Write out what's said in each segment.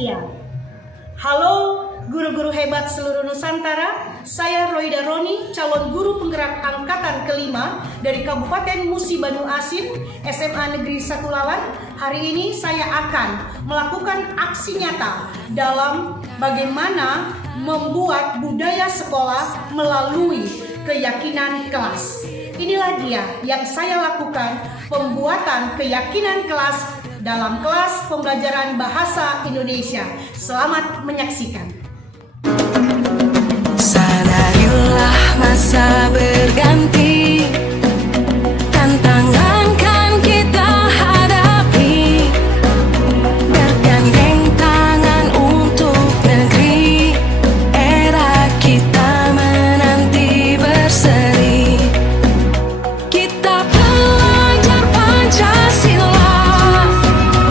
bahagia. Halo guru-guru hebat seluruh Nusantara, saya Roida Roni, calon guru penggerak angkatan kelima dari Kabupaten Musi Banu Asin, SMA Negeri 1 Lawan. Hari ini saya akan melakukan aksi nyata dalam bagaimana membuat budaya sekolah melalui keyakinan kelas. Inilah dia yang saya lakukan, pembuatan keyakinan kelas dalam kelas pembelajaran bahasa Indonesia. Selamat menyaksikan. Sadarilah masa berganti, tantangan kan kita hadapi, bergandeng tangan untuk negeri, era kita menanti berseri. Kita belajar Pancasila,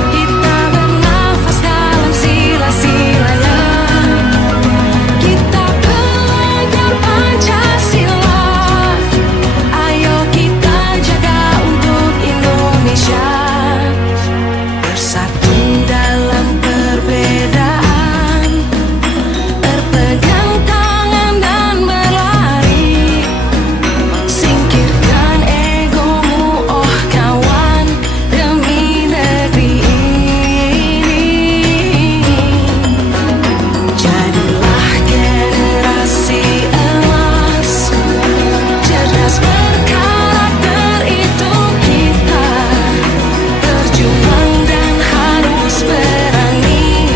kita bernafas dalam sila-silanya. Kita belajar Pancasila, ayo kita jaga untuk Indonesia. Bersatu dalam perbedaan, berpegang tangan dan berlari. Singkirkan egomu, oh kawan, demi negeri ini. Jadilah generasi emas, cerdas berkarakter itu kita. Berjuang dan harus berani,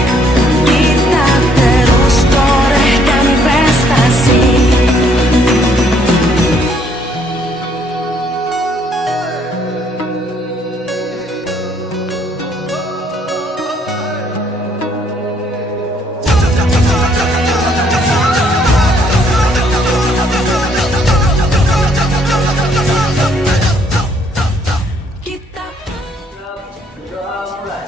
kita terus torehkan prestasi. Kita Doa mulai.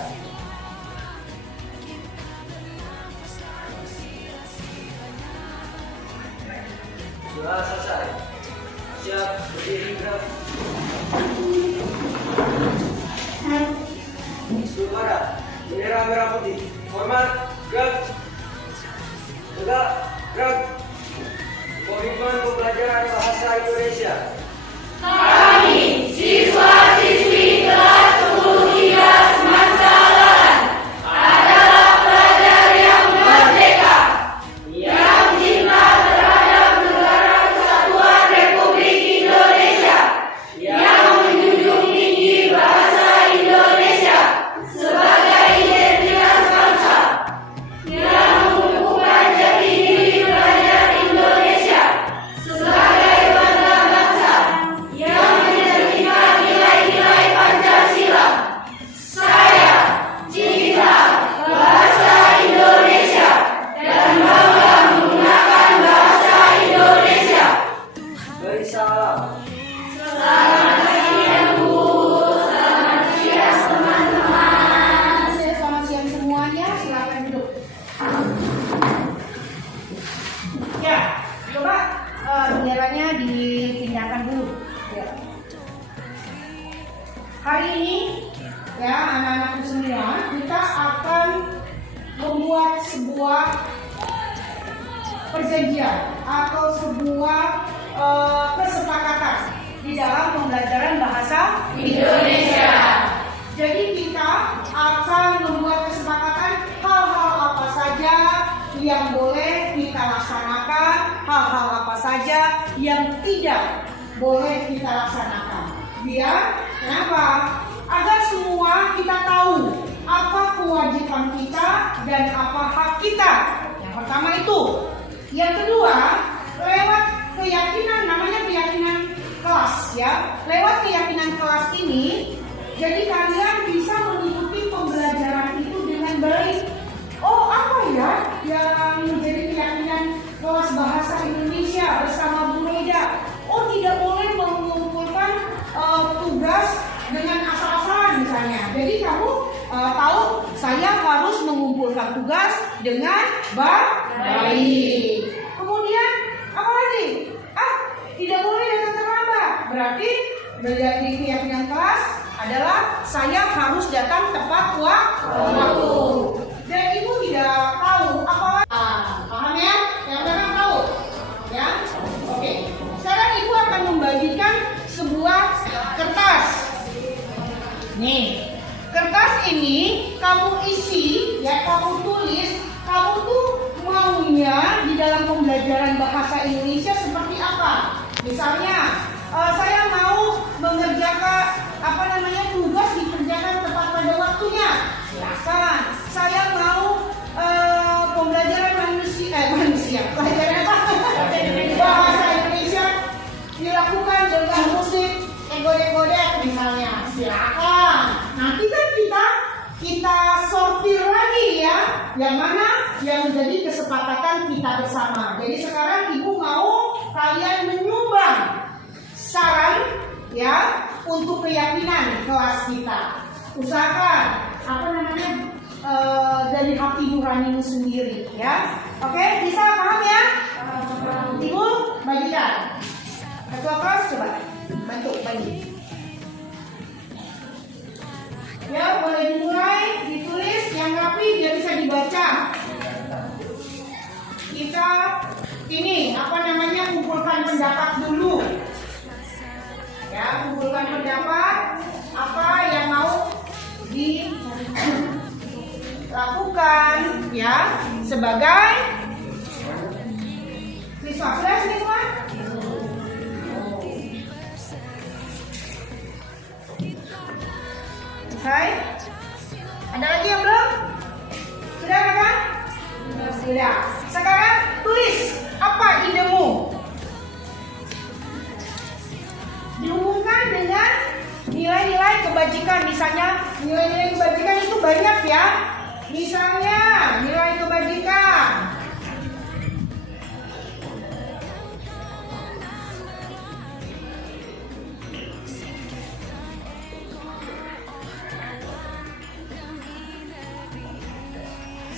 Doa selesai. Siap, berdiri gerak. Suara, bendera merah putih. Hormat, gerak. Tegak, gerak. Komitmen pembelajaran bahasa Indonesia. Beri salam. Selamat siang semuanya, silakan duduk. Ya, coba benderanya dipindahkan dulu. Ya. Hari ini, ya anak-anakku semua, kita akan membuat sebuah perjanjian atau sebuah kesepakatan di dalam pembelajaran bahasa Indonesia. Jadi kita akan membuat kesepakatan hal-hal apa saja yang boleh kita laksanakan, hal-hal apa saja yang tidak boleh kita laksanakan. Biar kenapa? Agar semua kita tahu apa kewajiban kita dan apa hak kita. Yang pertama itu. Yang kedua, lewat keyakinan, namanya keyakinan kelas ya. Lewat keyakinan kelas ini, jadi kalian bisa mengikuti pembelajaran itu dengan baik. Oh, apa ya yang menjadi keyakinan kelas bahasa Indonesia bersama Bu Roida? Oh, tidak boleh mengumpulkan tugas dengan asal-asalan misalnya. Jadi kamu tahu saya harus mengumpulkan tugas dengan baik. Kemudian apa lagi? Tidak boleh datang terlambat. Berarti menjadi keyakinan kelas adalah saya harus datang tepat waktu. Dan ibu tidak sudah tahu, apalagi paham ya? Yang memang tahu, ya? Oke. Sekarang ibu akan membagikan sebuah kertas. Nih, kertas ini kamu isi, ya kamu tulis, kamu tuh maunya di dalam pembelajaran bahasa Indonesia seperti apa? Misalnya, saya mau mengerjakan tugas dikerjakan tepat pada waktunya. Silakan. Saya mau pembelajaran pelajaran bahasa Indonesia dilakukan dengan musik godek-godek misalnya. Silakan. Nanti kan kita sortir lagi ya, yang mana yang menjadi kesepakatan kita bersama. Jadi sekarang ibu mau kalian menyumbang saran ya untuk keyakinan kelas kita. Usahakan dari hati nuranimu sendiri ya. Oke, bisa paham ya? Ibu bagikan. Ketua kelas coba bantu bagi. Ya, boleh dimulai, ditulis yang rapi biar bisa dibaca. Kita kumpulkan pendapat dulu. Ya, kumpulkan pendapat apa yang mau dilakukan ya sebagai siswa. Sudah semua? Selesai? Ada lagi yang belum? Sudah kan? Sudah. Sekarang tulis apa idemu. Dihubungkan dengan nilai-nilai kebajikan. Misalnya nilai-nilai kebajikan itu banyak ya. Misalnya nilai kebajikan.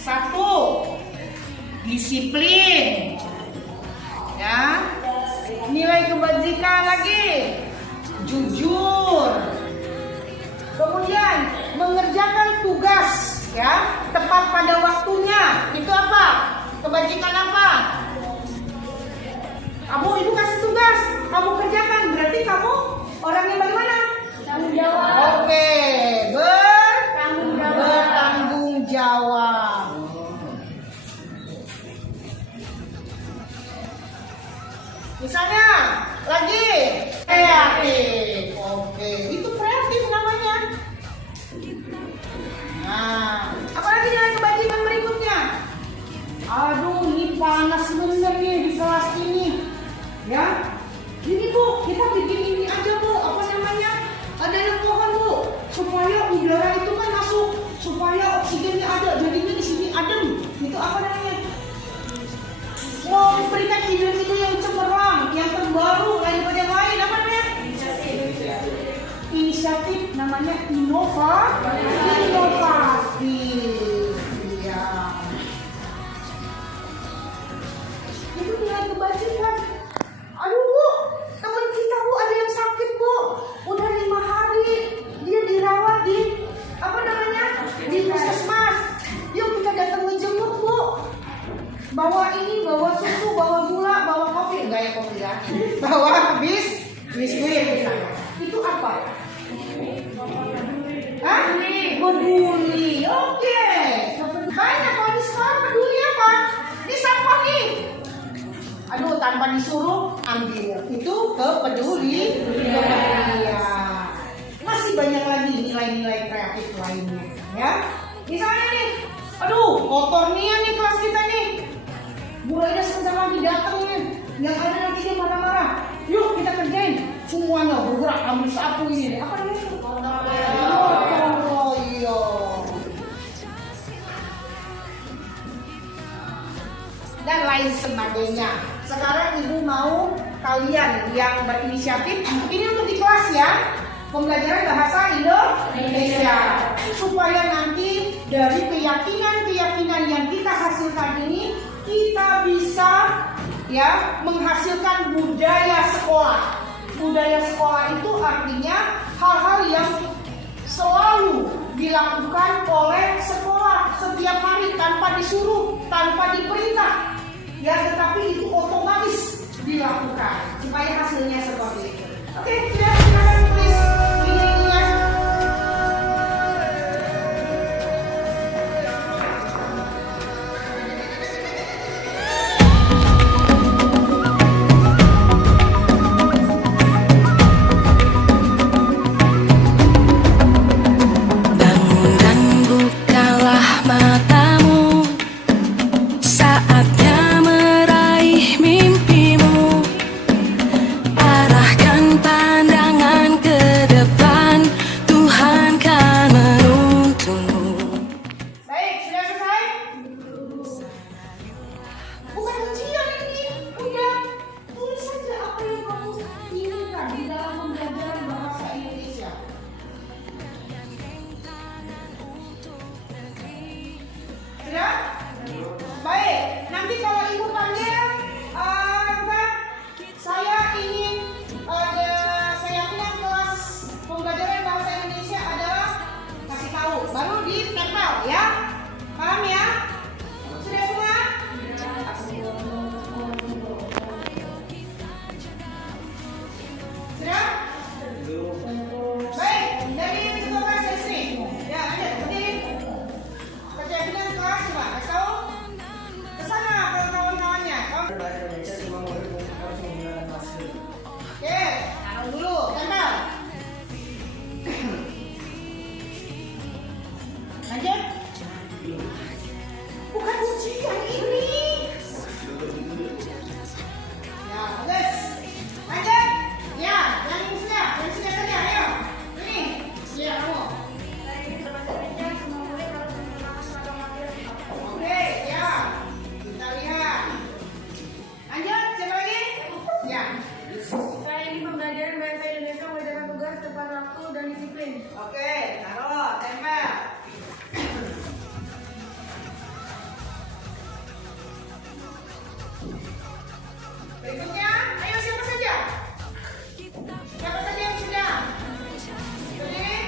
Satu, disiplin. Ya. Nilai kebajikan lagi, jujur. Kemudian mengerjakan tugas ya tepat pada waktunya. Itu apa? Kebajikan apa? Ibu kasih tugas, kamu kerjakan, berarti kamu orang yang bagaimana? Tanggung jawab. Oke, bertanggung jawab. Misalnya lagi kreatif. Oke, itu kreatif namanya. Nah, apalagi nilai kebajikan berikutnya? Aduh, ini panas bener nih di kelas ini. Ya, ini Bu, kita bikin ini aja Bu. Apa namanya? Ada yang pohon Bu, supaya udara itu kan masuk, supaya oksigennya ada. Jadinya di sini adem. Itu apa namanya? Mau memberikan ide-ide yang cemerlang, yang terbaru, daripada yang lain, apa namanya? Inisiatif namanya inovasi. Ya. Itu nilai kebajikan. Aduh Bu, teman kita Bu ada yang sakit Bu, udah 5 hari dia dirawat di di puskesmas. Yuk kita datang menjenguk Bu. Bawa ini, bawa susu, bawa gula, bawa kopi. Enggak ya kopi ya. Bawa biskuit misalnya. Itu apa? Hah? Peduli. Oke. Banyak kalau di sekolah peduli apa? Ini sampah nih. Aduh, tanpa disuruh ambil. Itu kepedulian. Masih banyak lagi nilai-nilai kreatif lainnya. Ya. Misalnya nih, aduh, kotor nih kelas kita nih. Bu Raida sebentar lagi datang nih. Yang ada nanti dia marah-marah. Yuk kita kerjain. Semuanya bergerak ambil sapu ini. Apa namanya? Oh iya. Dan lain sebagainya. Sekarang ibu mau kalian yang berinisiatif. Ini untuk di kelas ya. Pembelajaran bahasa Indonesia. Supaya nanti dari keyakinan-keyakinan yang kita hasilkan ini, kita bisa ya menghasilkan budaya sekolah. Budaya sekolah itu artinya hal-hal yang selalu dilakukan oleh sekolah setiap hari tanpa disuruh, tanpa diperintah. Ya, tetapi itu otomatis dilakukan supaya hasilnya seperti itu. Oke, silakan tulis ini. Bangun dan bukalah matamu, saatnya meraih mimpimu. Arahkan pandangan ke depan, Tuhan kan menuntunmu. Baik, sudah selesai? Bukan ujian ini, udah tulis saja apa yang kamu inginkan di dalam pembelajaran bahasa Indonesia. Sudah? Baik, nanti kalau ibu panggil, saya ingin saya bilang kelas pembelajaran bahasa Indonesia adalah kasih tahu, baru ditempel ya. Paham ya? Sudah semua? Sudah? Baik, dari ketua kelas SD. Ya, lanjut. Berdiri. Kerja bilang kelas coba, kasih tahu. Kesana ke kawan-kawannya. Bahasa Indonesia cuma murid harus menggunakan masker. Oke, taruh dulu, tempel. Lanjut. Bukan ujian ini. Ya, bagus. Lanjut. Ya, yang ini sudah saja, ayo. Ini, ya kamu. Oke, ya. Kita lihat. Lanjut, siapa lagi? Ya. Saya ingin pembelajaran bahasa Indonesia mengerjakan tugas tepat waktu dan disiplin. Oke, taruh, tempel. Berikutnya, ayo siapa saja? Siapa saja yang sudah? Berdiri.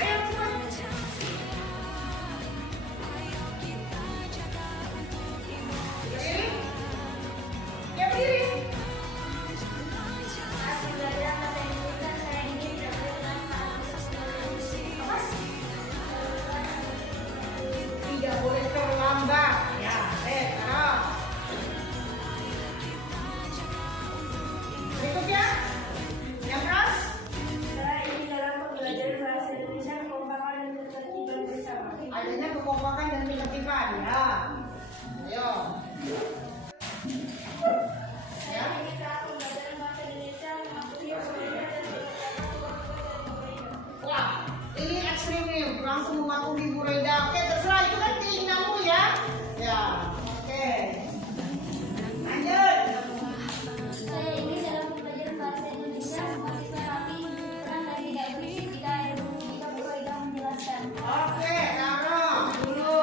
Ayo cepat. Berdiri. Ya berdiri. Tidak boleh terlambat. Ya, taruh. Berikutnya, yang keras. Saya ingin dalam pembelajaran bahasa Indonesia kekompakan dan ketertiban bersama. Adanya kekompakan dan ketertiban. Ya, ayo. Ya. Saya ingin dalam pembelajaran bahasa Indonesia mematuhi pemerintah dan Wah, ini ekstrim nih, langsung mematuhi Bu Reda. Oke, terserah itu kan keinginanmu ya. Ya, oke. Lanjut. Saya ingin dalam pembelajaran bahasa Indonesia mahasiswa kami berperan dan tidak berisik jika kita berfaedah menjelaskan. Oke, taruh dulu.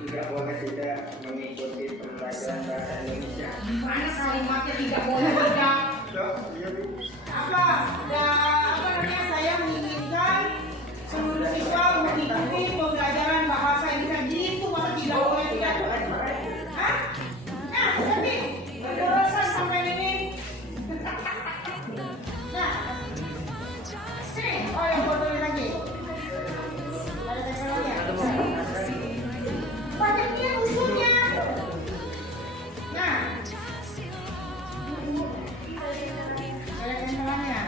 Tidak boleh tidak mengikuti pembelajaran bahasa Indonesia. Mana kalimatnya tidak boleh tidak? Apa? Ya, apa namanya? Saya menginginkan seluruh siswa mengikuti pembelajaran bahasa Indonesia. Gitu masa tidak boleh tidak? Hah? Nah, tapi berdosa sampai ini. Nah, sini. Oh, yang bodoh lagi. Ada tempelannya. Banyaknya usulnya. Nah, ada tempelannya.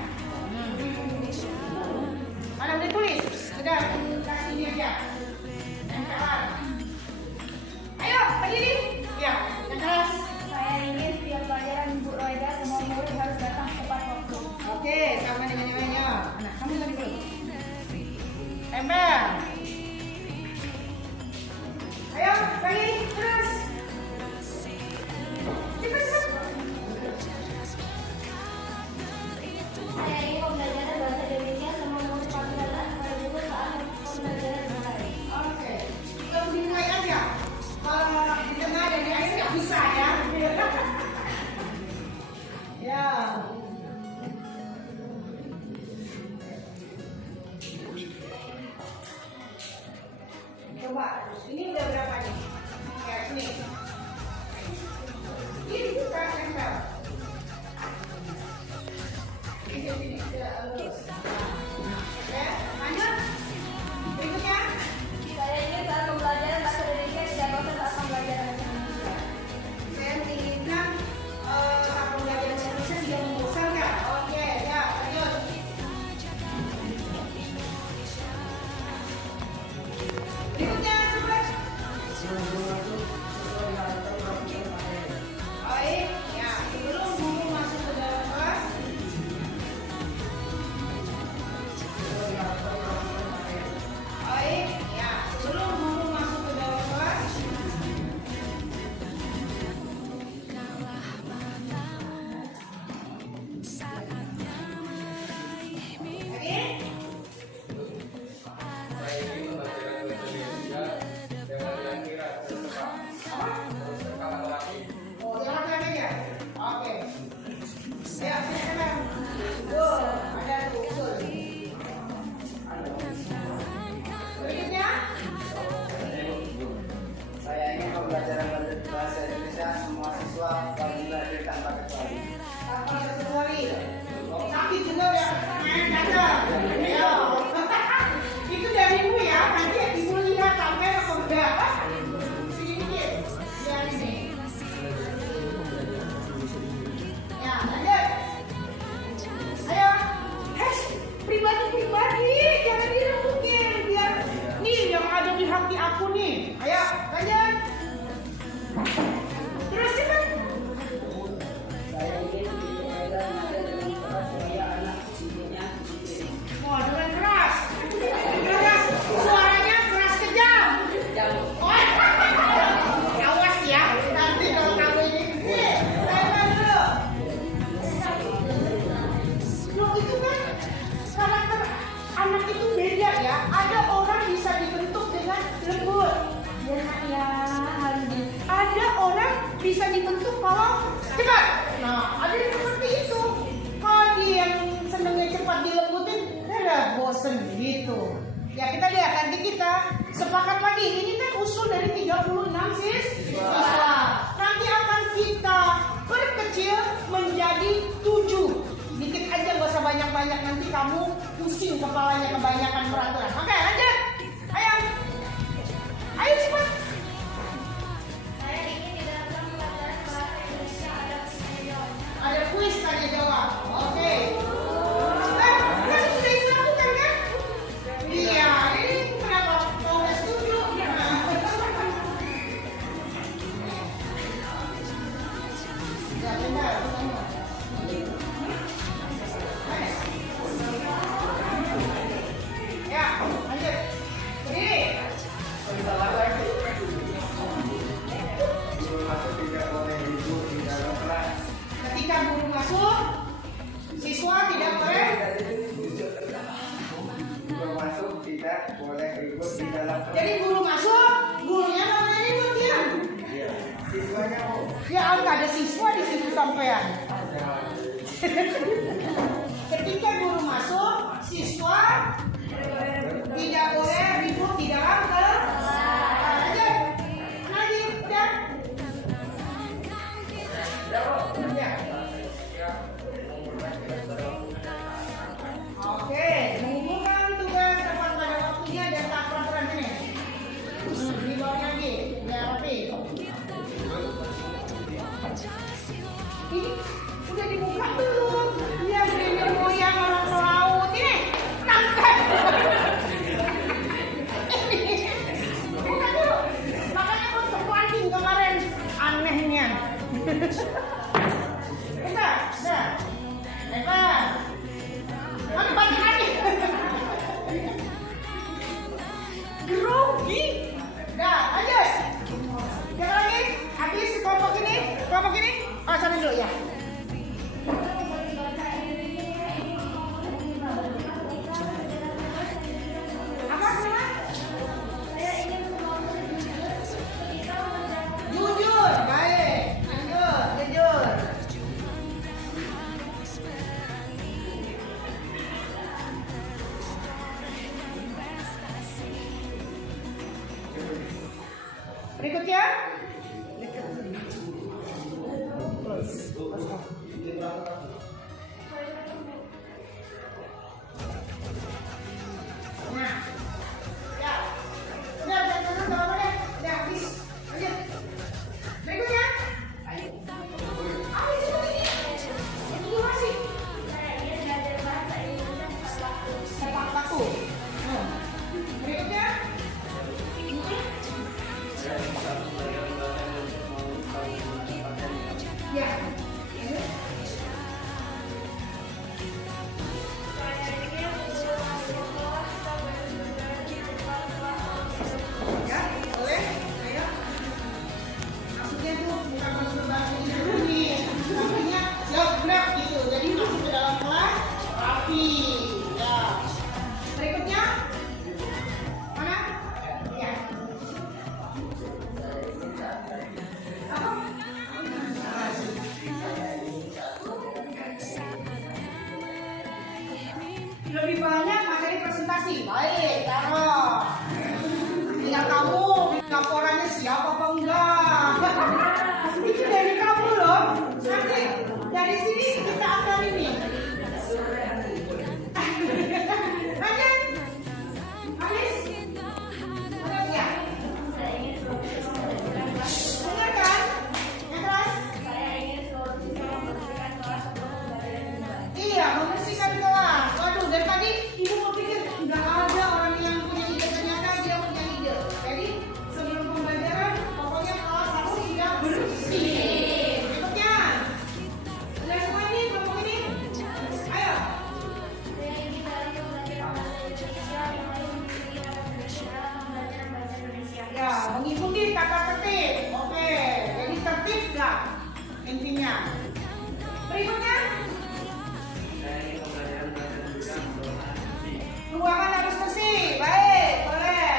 Ini udah berapa nih? Ya, sini. Ini bukan nempel. Ini tidak lurus. Oke, lanjut. Berikutnya. Saya ingin saat pembelajaran bahasa Indonesia tidak bosan saat pembelajaran bahasa Indonesia. Saya menginginkan saat pembelajaran Indonesia tidak membosankan. Oke, ya, lanjut. Berikutnya, coba. Baik, ya, sebelum guru masuk ke dalam kelas. Baik, ya, sebelum guru masuk ke dalam kelas. Oke. Oh, jangan lagi ya. Oke. Ya, silakan. Tuh, ada tuh. Betul. Berikutnya. Saya ingin pembelajaran bahasa Indonesia semua siswa belajar tanpa kecuali. Tanpa terkecuali. Tapi juga ya, ada. Ya. Itu dari ibu ya. Nanti ibu lihat sampai atau enggak. Sini dikit. Lihat ini. Ya, lanjut. Ayo. Pribadi, jangan direbutin biar nih yang ada di hati aku nih. Ayo, lanjut. Terus cepat. Saya ingin dipelajari nada dengan keras supaya anak didiknya disiplin. Oh, dengan keras. Keras. Suaranya keras kejam. Oh, awas ya. Nanti kalau kamu ini. Saya dulu. Loh, itu kan karakter anak itu beda ya. Ada orang bisa dibentuk dengan lembut. Ya, ada orang bisa dibentuk kalau cepat. Nah, ada yang seperti itu. Kalau dia yang senengnya cepat dilembutin, udah bosen gitu. Ya, kita lihat nanti kita sepakat lagi. Ini kan usul dari 36 siswa. Nanti akan kita perkecil menjadi 7. Dikit aja, gak usah banyak-banyak. Nanti kamu pusing kepalanya kebanyakan peraturan. Oke, lanjut. Ayo. Ayo cepat. Saya ingin di dalam pembelajaran bahasa Indonesia ada video. Ada kuis tanya jawab. Oke. Kan sudah dilakukan kan? Iya. Ini kenapa kau nggak setuju? Ya benar. Ya, lanjut. Berdiri. Guru masuk tidak boleh ribut di dalam kelas. Ketika guru masuk, siswa tidak boleh. Guru masuk tidak boleh ribut di dalam kelas. Jadi guru masuk, gurunya nggak boleh ribut ya. Siswanya mau. Ya, nggak ada siswa di situ sampean. Ketika guru masuk, siswa tidak boleh ribut di dalam kelas. Lanjut. Lagi, ya. Oke, mengumpulkan tugas tepat pada waktunya dan tak peraturan ini. Di bawah lagi, biar rapi. Ini udah dibuka belum? Berikutnya. Nah, ya, udah jangan apa deh, udah habis, lanjut. Berikutnya. Ayo seperti ini. Ini masih. Saya ingin belajar bahasa Indonesia tepat waktu. Tepat waktu. Berikutnya. Ya. Ya, boleh. Ayo. Maksudnya tuh bukan masuk bahasa Indonesia. Maksudnya siap benar gitu. Jadi masuk ke dalam kelas rapi. Ya. Berikutnya. Mana? Ya. Apa? Lebih banyak materi presentasi. Baik, taruh. Tinggal kamu, laporannya siap apa enggak? Itu dari kamu loh. Nanti dari sini kita akan ini. Lanjut. Habis. Udah ya. Saya ingin seluruh siswa memberikan kelas. Dengar kan? Yang keras? Saya ingin seluruh siswa memberikan kelas sebelum pembelajaran dimulai. Iya, membersihkan kelas. Waduh, dari tadi ibu berpikir nggak ada orang yang punya ide, ternyata dia punya ide. Jadi sebelum pembelajaran, pokoknya kelas harus sudah bersih. Berikutnya, udah semua ini, kelompok ini. Ayo. Saya ingin dalam pembelajaran bahasa Indonesia mulai mengikuti kata Indonesia, pembelajaran bahasa Indonesia. Ya, mengikuti tata tertib. Oke, jadi tertib nggak intinya. Berikutnya, ruangan harus bersih. Baik, boleh.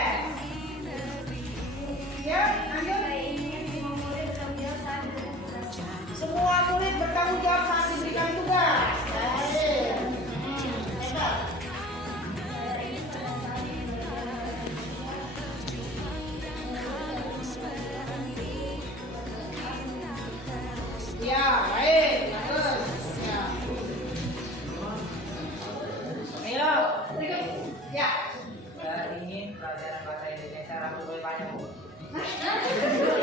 Ya, lanjut. Saya ingin semua murid bertanggung jawab saat diberikan tugas. Semua murid bertanggung jawab saat diberikan tugas. Baik. Hebat. Saya ingin pada saat pembelajaran bahasa Indonesia, Ya, baik. Bagus. Ya. Ayo, berikut. Ya. Saya ingin pelajaran bahasa Indonesia rambut boleh panjang, Bu.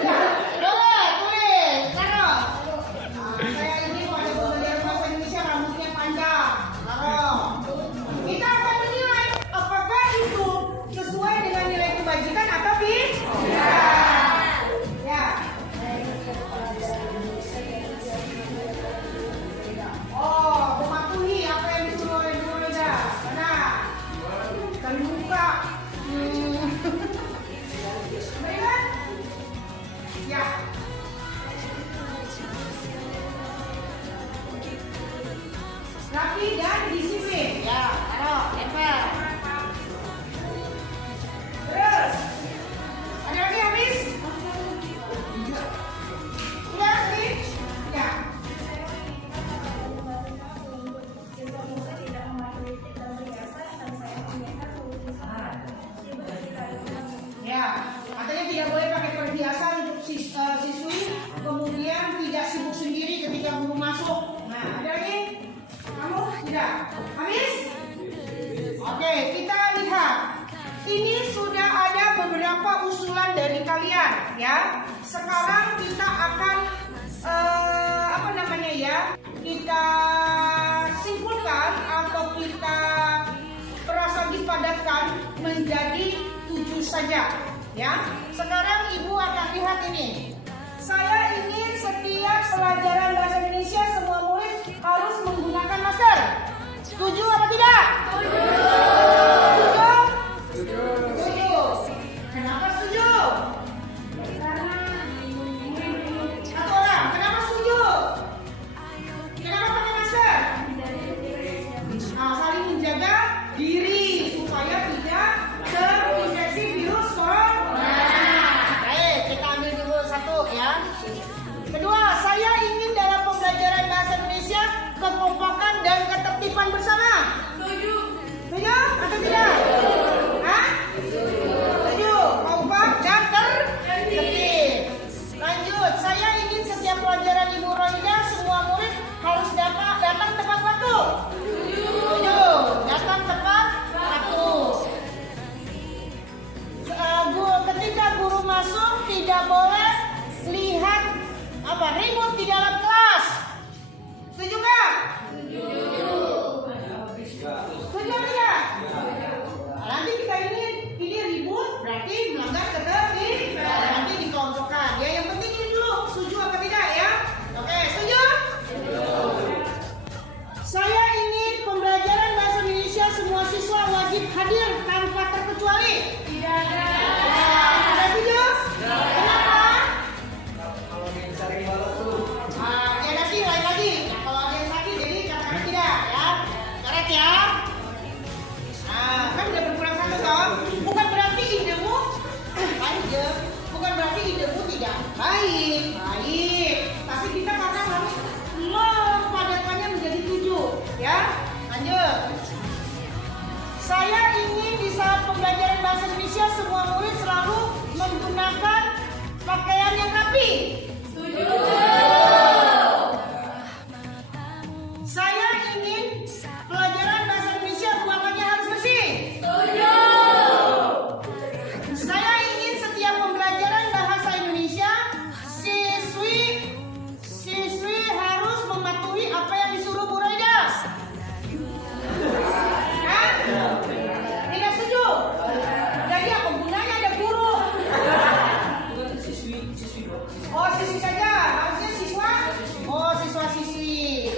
Ya, boleh, tulis, taruh. Saya ini pada pembelajaran bahasa Indonesia rambutnya panjang. Taruh. Kita akan menilai apakah itu sesuai dengan nilai kebajikan atau tidak. Ya. Oh, mematuhi apa yang disuruh oleh guru Reza. Benar. Dan buka. Baiklah. Ya. Rapi dan disiplin. Ya, taruh, tempel. Terus. Ada lagi habis? Udah habis? Ya. Ya, katanya tidak boleh pakai perhiasan untuk siswi, kemudian tidak sibuk sendiri ketika guru masuk. Nah, ada lagi? Kamu tidak? Habis? Oke, kita lihat. Ini sudah ada beberapa usulan dari kalian, ya. Sekarang kita akan kita simpulkan atau kita prasasti padatkan menjadi 7 saja, ya. Sekarang ibu akan lihat ini. Saya ingin setiap pelajaran bahasa Indonesia semua murid harus menggunakan masker. Setuju apa tidak? Setuju? Setuju. Kenapa setuju? Karena satu orang. Kenapa setuju? Kenapa pakai masker? Nah, saling menjaga diri supaya tidak terinfeksi virus corona. Baik, kita ambil dulu satu ya. Kedua, saya ingin dalam pembelajaran bahasa Indonesia kekompakan dan ketertiban bersama. Setuju. apa? Ribut di dalam kelas. Setuju nggak? Setuju tidak? Nanti kita ini ribut berarti melanggar ketertiban, nanti dikelompokkan. Ya yang penting ini dulu, setuju apa tidak ya? Oke, setuju? Saya ingin pembelajaran bahasa Indonesia semua siswa wajib hadir tanpa terkecuali. Tidak ada. Ada setuju? Kenapa? Ya nanti lain lagi. Nah, kalau ada yang sakit jadi katakan tidak ya. Karet ya. Nah, kan udah berkurang satu toh. Bukan berarti idemu panjang. Bukan berarti idemu tidak baik. Baik. Tapi kita karena harus mempadatkannya menjadi 7. Ya, lanjut. Saya ingin di saat pembelajaran bahasa Indonesia semua murid selalu menggunakan pakaian yang rapi. Saya ingin pelajaran bahasa Indonesia ruangannya harus bersih. Saya ingin setiap pembelajaran bahasa Indonesia siswi harus mematuhi apa yang disuruh Bu Roida. Hah? Tidak setuju? Jadi apa gunanya ada guru? Oh, siswi saja. Harusnya siswa. Oh, siswa-siswi.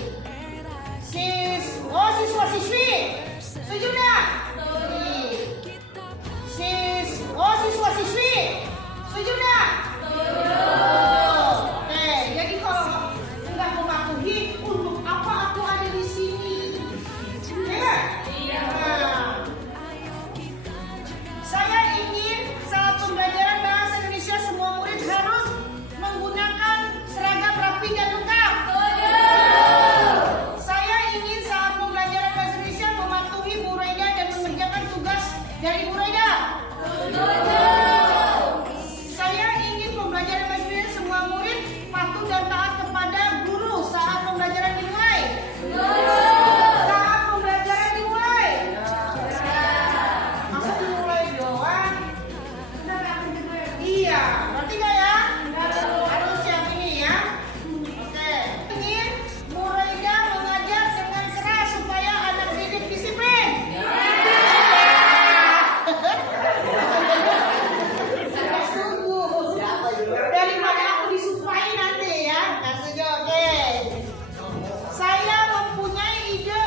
Siswa-siswi. Setuju enggak? Siswa-siswi. Setuju enggak? Oke, jadi kalau enggak mematuhi, untuk apa aku ada di sini? Ya? Iya. Saya ingin saat pembelajaran bahasa Indonesia semua murid harus menggunakan seragam rapi dan lengkap. Saya ingin saat pembelajaran bahasa Indonesia mematuhi Bu Roida dan mengerjakan tugas dari Bu Roida. Saya ingin pembelajaran bahasa Indonesia semua murid patuh dan taat kepada guru saat pembelajaran dimulai. Saat pembelajaran dimulai. Masa dimulai doang? Iya, ngerti nggak ya? Harus yang ini ya. Oke. Ingin Bu Roida mengajar dengan keras supaya anak didik disiplin. Saya setuju. Daripada aku disumpahin nanti ya. Nggak setuju, oke. Saya mempunyai ide.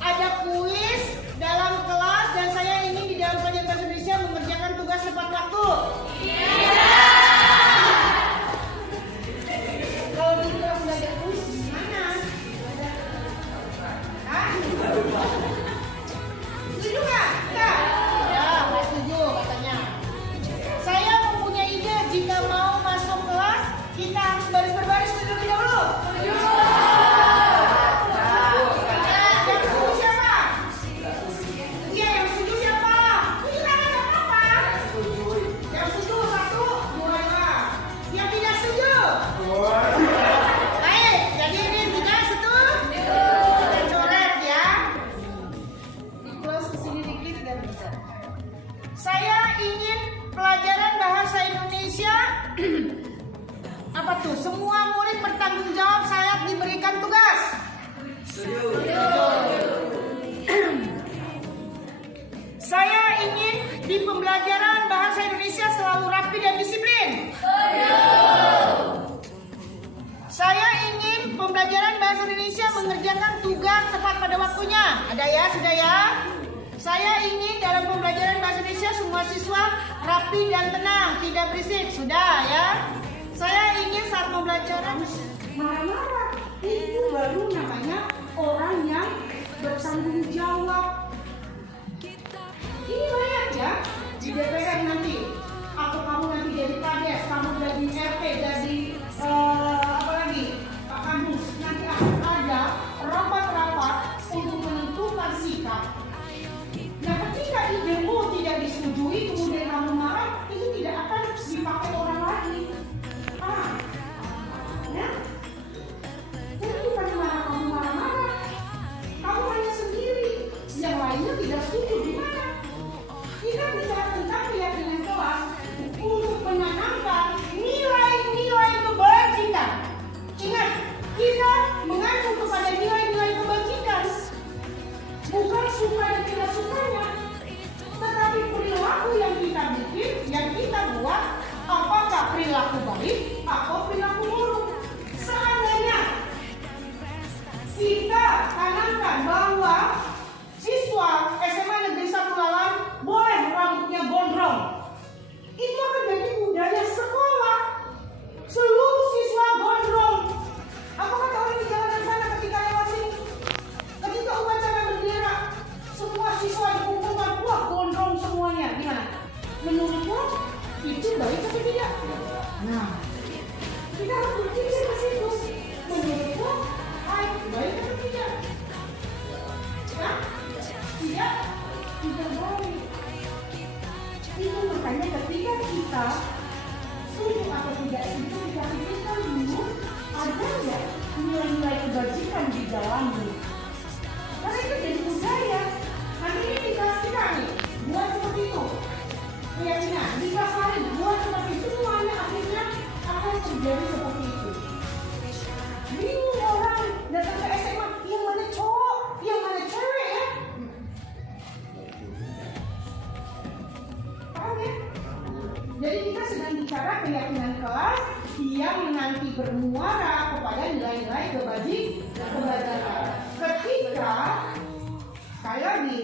Ada kuis dalam kelas dan saya ingin di dalam pelajaran bahasa Indonesia mengerjakan tugas tepat waktu. Kalau dibilang nggak ada kuis gimana? Hah? Setuju nggak? Nggak? Ya, nggak setuju katanya. Saya mempunyai ide jika mau masuk kelas kita harus baris berbaris terlebih dahulu. Setuju? Yang setuju siapa? Iya, yang setuju siapa? Setuju kan nggak apa-apa. Yang setuju 1, 2, 5. Yang tidak setuju? Baik, jadi ini tidak setuju. Kita coret ya. Di close kesini dikit tidak bisa. Saya ingin pelajaran bahasa Indonesia apa tuh? Semua murid bertanggung jawab saat diberikan tugas. Saya ingin di pembelajaran bahasa Indonesia selalu rapi dan disiplin. Saya ingin pembelajaran bahasa Indonesia mengerjakan tugas tepat pada waktunya. Ada ya, sudah ya? Saya ingin dalam pembelajaran bahasa Indonesia semua siswa rapi dan tenang, tidak berisik. Sudah ya? Saya ingin saat pembelajaran marah-marah. Itu baru namanya orang yang bertanggung jawab. Ini banyak ya di DPR nanti. Kamu nanti jadi kades, kamu jadi RT, jadi apa lagi? Pak Kampus. Nanti akan ada rapat-rapat untuk menentukan sikap. Nah, ketika idemu tidak disetujui, kemudian kamu marah, itu tidak akan dipakai orang lagi. Ya? Jadi bukan marah kamu marah-marah. Kamu hanya sendiri. Yang lainnya tidak setuju. Gimana? Kita bicara tentang keyakinan kelas untuk menanamkan nilai-nilai kebajikan. perilaku baik atau perilaku buruk. Seandainya kita tanamkan bahwa siswa SMA Negeri 1 Lalan boleh rambutnya gondrong, itu akan jadi budaya sekolah. Seluruh siswa gondrong. Apa kata orang di jalanan sana ketika lewat sini? Ketika upacara bendera, semua siswa dikumpulkan, wah gondrong semuanya. Gimana? Menurutmu itu baik atau tidak? Nah, kita harus berpikir ke situ. Menurutmu baik atau tidak? Nah, tidak baik. Itu makanya ketika kita setuju atau tidak itu kita pikirkan dulu, ada nggak nilai-nilai kebajikan di dalamnya. Karena itu jadi budaya. Nanti ini di kelas kita nih, buat seperti itu. Keyakinan, di kelas lain, buat seperti itu, semuanya akhirnya akan terjadi seperti itu. Bingung orang datang ke SMA, yang mana cowok, yang mana cewek ya? Paham ya? Jadi kita sedang bicara keyakinan kelas yang nanti bermuara kepada nilai-nilai kebajikan. Ketika sekali lagi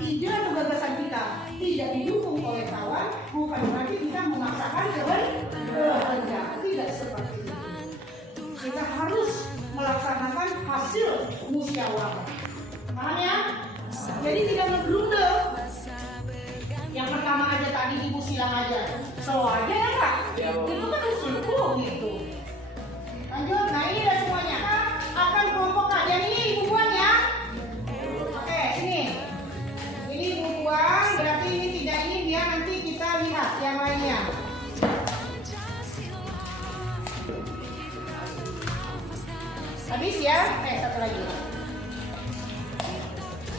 ide atau gagasan kita tidak didukung oleh kawan, bukan berarti kita memaksakan kehendak. Tidak seperti itu. Kita harus melaksanakan hasil musyawarah. Paham ya? Jadi tidak ngeblundel. Yang pertama aja tadi ibu silang aja, slow aja ya kak? Itu kan usulku gitu. Lanjut, nah ini dah semuanya. Akan kelompokkan. Yang ini ibu buang ya. Oke, sini. Ini ibu buang, berarti ini tidak ini biar nanti kita lihat yang lainnya. Habis ya? Satu lagi.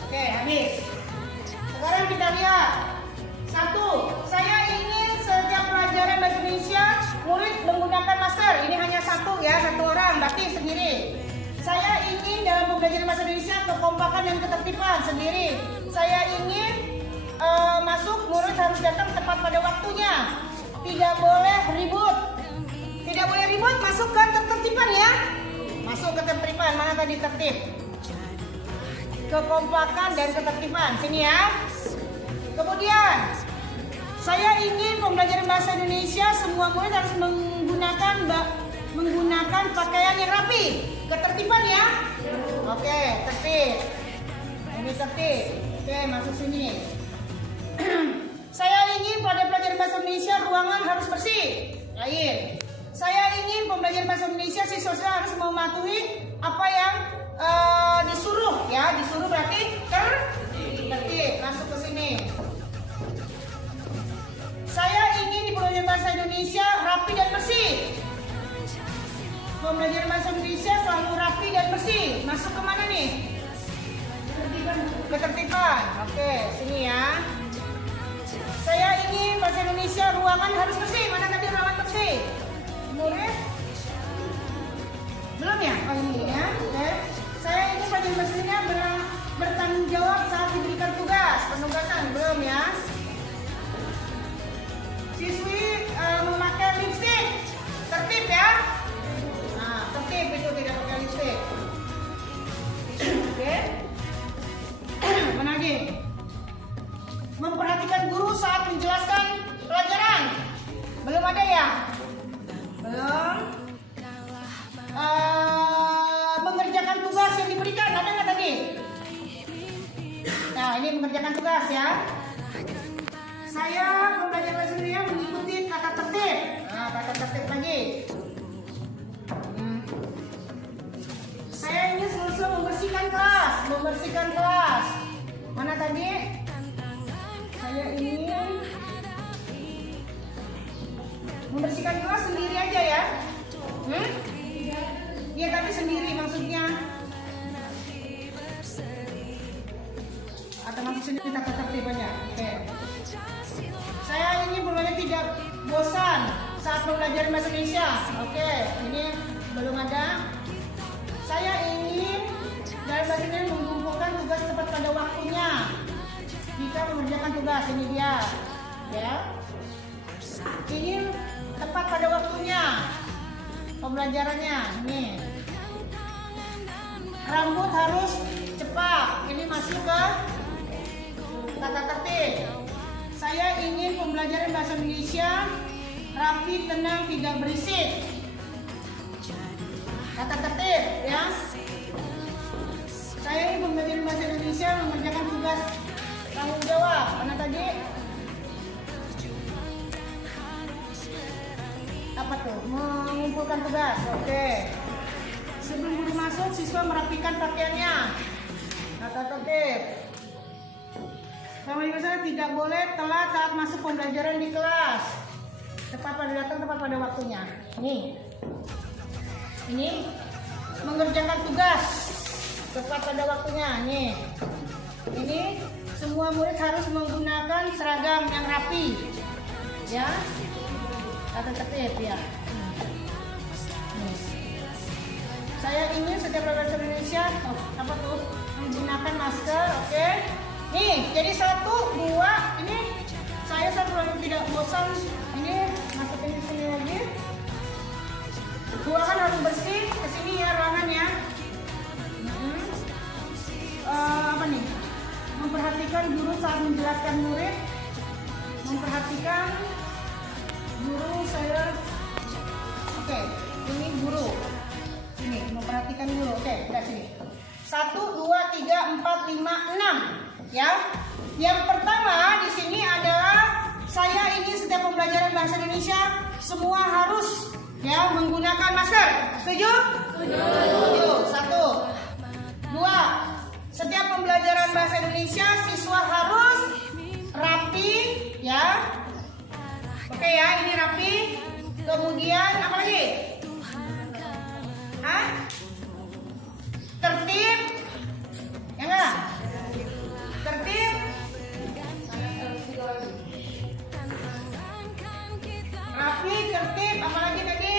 Oke, habis. Sekarang kita lihat. 1. Saya ingin setiap pelajaran bahasa Indonesia murid menggunakan masker. Ini hanya satu ya, satu orang, berarti sendiri. Saya ingin dalam pembelajaran bahasa Indonesia kekompakan dan ketertiban sendiri. Saya ingin masuk murid harus datang tepat pada waktunya. Tidak boleh ribut. Tidak boleh ribut, masuk ke ketertiban ya. Masuk ke ketertiban, mana tadi tertib? Kekompakan dan ketertiban, sini ya. Kemudian, saya ingin pembelajaran bahasa Indonesia semua murid harus menggunakan pakaian yang rapi. Ketertiban ya? Oke, tertib. Ini tertib. Oke, masuk sini. Saya ingin pada pelajaran bahasa Indonesia ruangan harus bersih. Lain. Saya ingin pembelajaran bahasa Indonesia siswa harus mematuhi apa yang disuruh ya. Disuruh berarti tertib. Masuk ke sini. Saya ingin di pembelajaran bahasa Indonesia rapi dan bersih. Pembelajaran bahasa Indonesia selalu rapi dan bersih. Masuk ke mana nih? Ketertiban. Oke, sini ya. Saya ingin bahasa Indonesia ruangan harus bersih. Mana tadi ruangan bersih? Murid? Belum ya? Oh ini ya. Oke. Saya ingin pelajaran bahasa Indonesia bertanggung jawab saat diberikan tugas. Penugasan belum ya? Siswi memakai lipstick. Tertib ya? Nah, tertib itu tidak pakai lipstick. Oke. Mana lagi? Memperhatikan guru saat menjelaskan pelajaran. Belum ada ya? Belum. Mengerjakan tugas yang diberikan, ada nggak tadi? Nah, ini mengerjakan tugas ya. Saya pembelajaran bahasa Indonesia mengikuti kata tertib. Nah, kata tertib lagi. Saya ingin selalu membersihkan kelas. Membersihkan kelas. Mana tadi? Saya ingin membersihkan kelas sendiri aja ya. Iya tapi sendiri maksudnya. Atau maksud sendiri kata tertibannya. Oke. Saya ingin pembelajaran tidak bosan saat belajar bahasa Indonesia. Oke, ini belum ada. Saya ingin dalam bahasa Indonesia mengumpulkan tugas tepat pada waktunya. Jika mengerjakan tugas, ini dia. Ya. Ingin tepat pada waktunya. Pembelajarannya nih. Rambut harus cepat. Ini masuk ke tata tertib. Saya ingin pembelajaran bahasa Indonesia rapi, tenang, tidak berisik. Tata tertib ya. Saya ingin pembelajaran bahasa Indonesia mengerjakan tugas tanggung jawab. Mana tadi? Apa tuh? Mengumpulkan tugas. Oke. Sebelum guru masuk, siswa merapikan pakaiannya. Tata tertib. Sama misalnya tidak boleh telat saat masuk pembelajaran di kelas. Tepat pada datang, tepat pada waktunya. Ini mengerjakan tugas tepat pada waktunya. Ini semua murid harus menggunakan seragam yang rapi. Ya. Tata tertib ya. Saya ingin setiap pelajar Indonesia menggunakan masker, oke? Nih, jadi 1, 2, ini saya selalu tidak bosan. Ini masukin di sini lagi. 2 kan harus bersih, ke sini ya ruangannya. Apa nih? Memperhatikan guru saat menjelaskan murid. Memperhatikan guru saya. Oke, ini guru. Ini memperhatikan guru. Oke, lihat sini. 1, 2, 3, 4, 5, 6. Ya. Yang pertama di sini adalah saya ingin setiap pembelajaran bahasa Indonesia semua harus ya menggunakan masker. Setuju? Setuju. 1. 2. Setiap pembelajaran bahasa Indonesia siswa harus rapi ya. Oke ya, ini rapi. Kemudian apa lagi? Tertib. Ya enggak? Tertib. Rapi, tertib, apalagi tadi?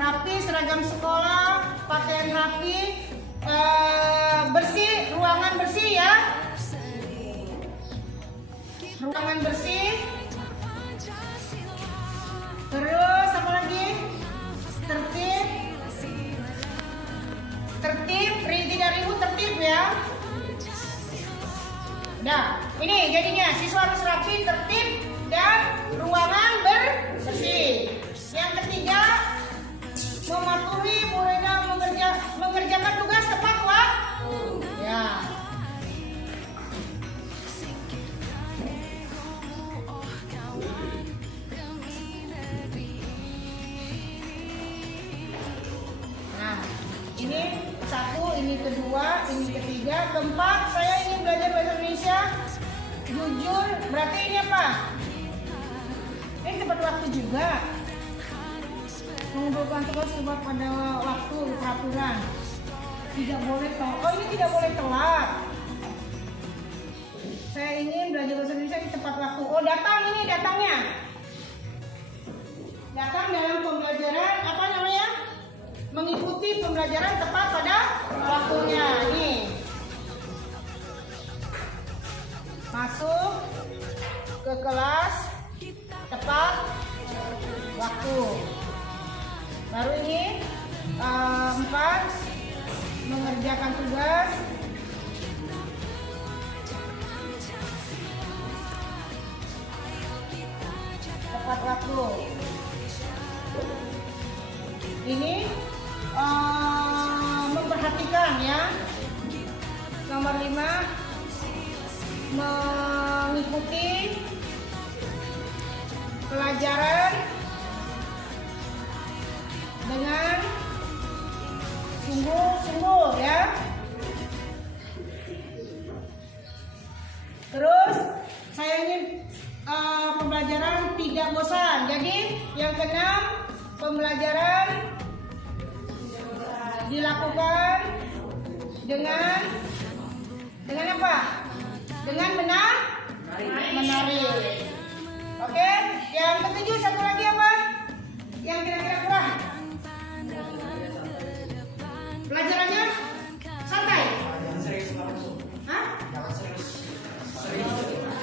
Rapi, seragam sekolah, pakaian rapi, bersih, ruangan bersih ya. Ruangan bersih. Terus apa lagi? Tertib. Tertib, tidak ribut, tertib ya. Nah, ini jadinya siswa harus rapi, tertib, dan ruangan bersih. Yang ketiga, mematuhi muridnya mengerjakan tugas tepat waktu. Ya. Nah, ini 1, ini kedua, ini ketiga, keempat. Saya ingin belajar bahasa Indonesia jujur. Berarti ini apa? Ini tepat waktu juga. Mengumpulkan tugas tepat pada waktu, peraturan. Tidak boleh telat. Oh, ini tidak boleh telat. Saya ingin belajar bahasa Indonesia di tepat waktu. Oh, datang ini datangnya. Datang dalam pembelajaran apa namanya? Mengikuti pembelajaran tepat pada waktunya. Ini. Masuk ke kelas tepat waktu. Baru ini 4 mengerjakan tugas tepat waktu. Ini memperhatikan ya. Nomor 5 mengikuti pelajaran dengan sungguh-sungguh ya. Terus saya ingin pembelajaran tidak bosan. Jadi yang keenam, pembelajaran dilakukan dengan apa? Dengan menarik. Oke, yang ketujuh satu lagi apa? Yang kira-kira kurang? Pelajarannya santai. Hah?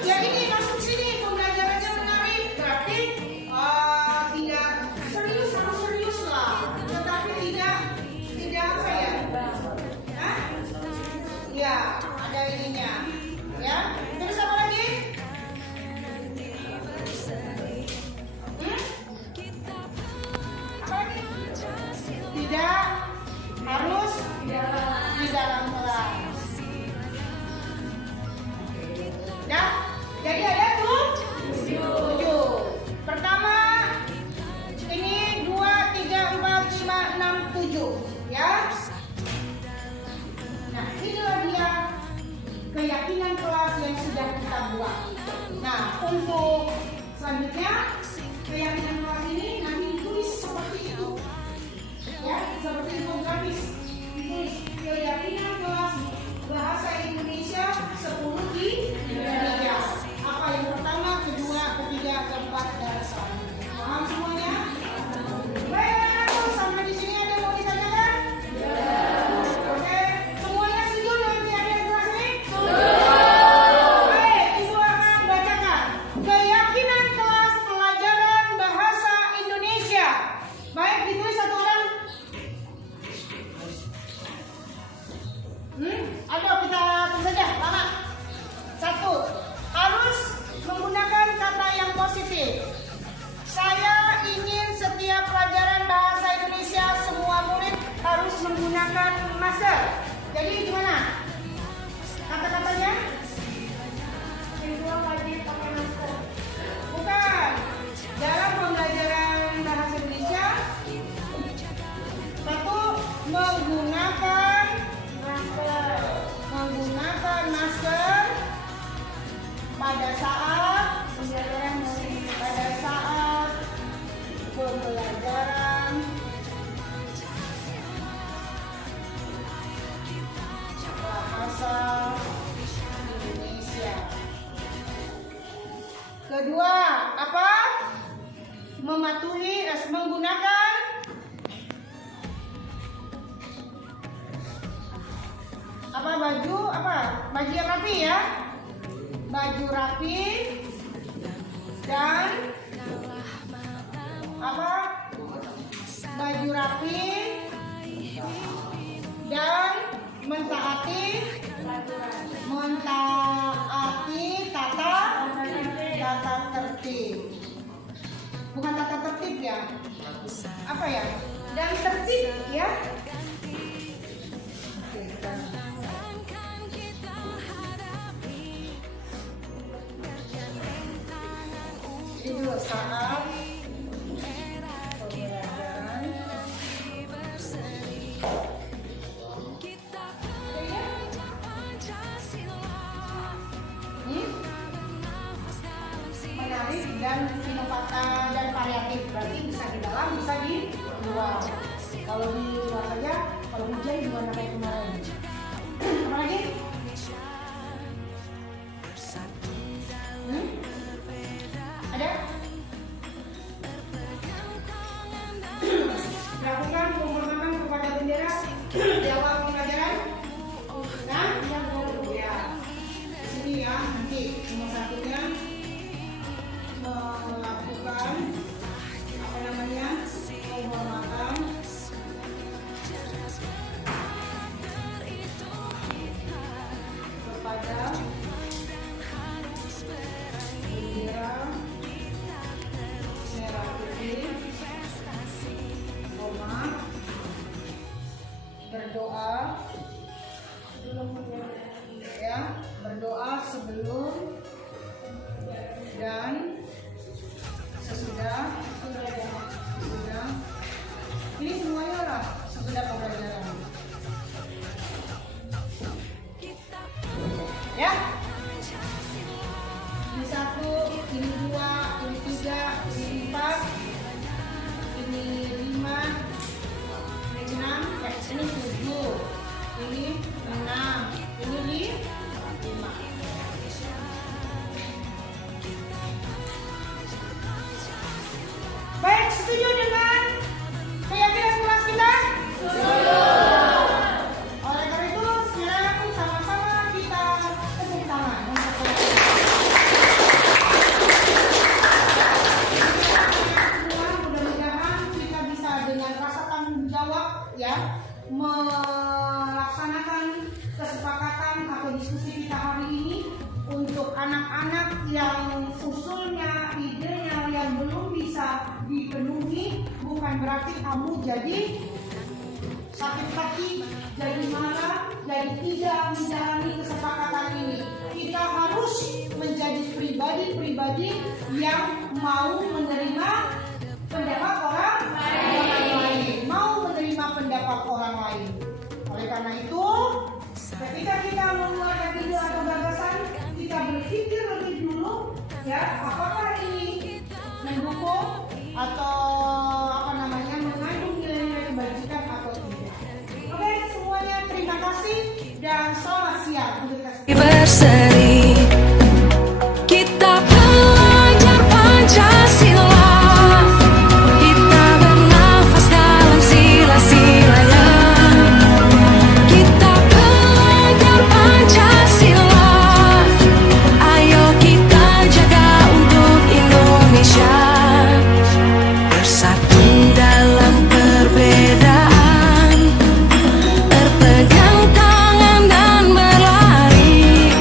Ya ini masuk sini pembelajarannya menarik. Berarti masker. Jadi gimana? Kata-katanya? Yang kedua wajib pakai masker. Bukan. Dalam pembelajaran bahasa Indonesia, satu, menggunakan masker pada saat pembelajaran bahasa Indonesia. Kedua, apa? Menggunakan baju yang rapi ya, baju rapi dan baju rapi dan mentaati tata tertib. Bukan tata tertib ya, dan tertib ya. Itu saat pembelajaran menarik dan inovatif dan variatif. Berarti bisa di dalam, bisa di luar. Kalau di luar saja, kalau hujan gimana kayak kemarin? Apa lagi? Ada? Lakukan penghormatan kepada bendera di awal pembelajaran. Nah, ya. Di sini ya, nanti nomor satunya melakukan penghormatan kepada bendera merah putih, berdoa sebelum dan sesudah. Ini semuanya lah sesudah pembelajaran. Ya. Ini 1, ini 2, ini 3, ini 4, ini 5, ini 6, ini 7, ini 6, ini 5. Baik, setuju dengan keyakinan kelas kita? Setuju. Oleh karena itu, sekarang sama-sama kita tepuk tangan. Semua mudah-mudahan kita bisa dengan rasa tanggung jawab ya melaksanakan kesepakatan atau diskusi kita hari ini untuk anak-anak yang usulnya, idenya yang belum bisa dipenuhi. Bukan berarti kamu jadi sakit hati, jadi marah, jadi tidak menjalani kesepakatan ini. Kita harus menjadi pribadi-pribadi yang mau menerima pendapat orang lain, mau menerima pendapat orang lain. Oleh karena itu, ketika kita mengeluarkan ide atau gagasan, kita berpikir lebih dulu ya, apakah ini mendukung atau mengandung nilai-nilai kebajikan atau tidak. Oke, semuanya terima kasih dan selamat siang untuk kita. Berseri, kita belajar Pancasila, kita bernafas dalam sila-silanya. Kita belajar Pancasila, ayo kita jaga untuk Indonesia. Bersatu dalam perbedaan, berpegang tangan dan berlari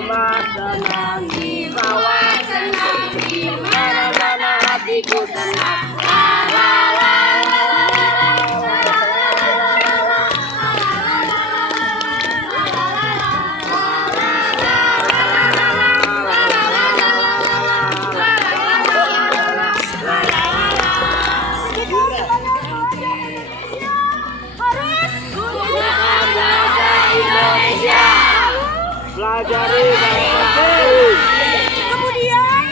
Selamat senang di bawah senang di mana-mana hatiku senang. Pelajari bahasa kemudian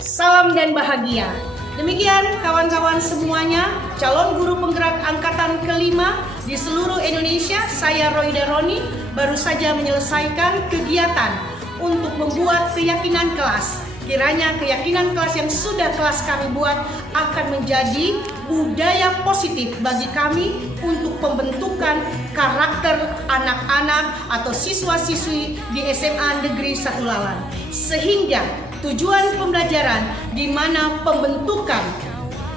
Salam dan bahagia. Demikian kawan-kawan semuanya, calon guru penggerak angkatan kelima di seluruh Indonesia, saya Roida Roni baru saja menyelesaikan kegiatan untuk membuat keyakinan kelas. Kiranya keyakinan kelas yang sudah kelas kami buat akan menjadi budaya positif bagi kami untuk pembentukan karakter anak-anak atau siswa-siswi di SMA Negeri 1 Lalan. Sehingga tujuan pembelajaran di mana pembentukan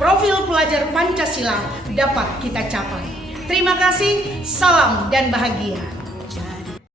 profil pelajar Pancasila dapat kita capai. Terima kasih, salam dan bahagia.